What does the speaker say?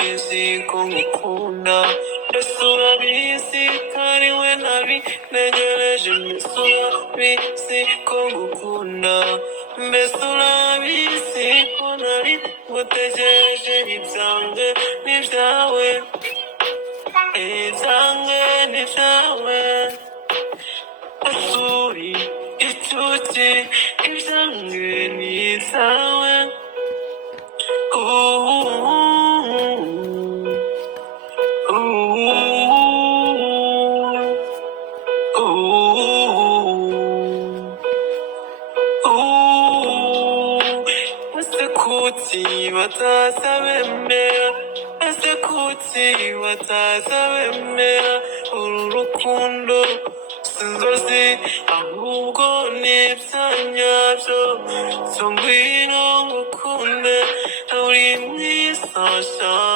urabizi ko ngukunda mbese urabizi ko ari we nabintegereje mbese urabizi ko ngukunda mbese urabizi ko nari ngutegereje ibyanjye n'ibyawe ibyanjye n'ibyawe asuri icyuki ibyanjye n'ibyawe ese kuki bataza bemera ese kuki bataza bemera uru rukundo si inzozi ahubwo ni ibyanyabyo so ngwino ngukunde uri mwiza cyane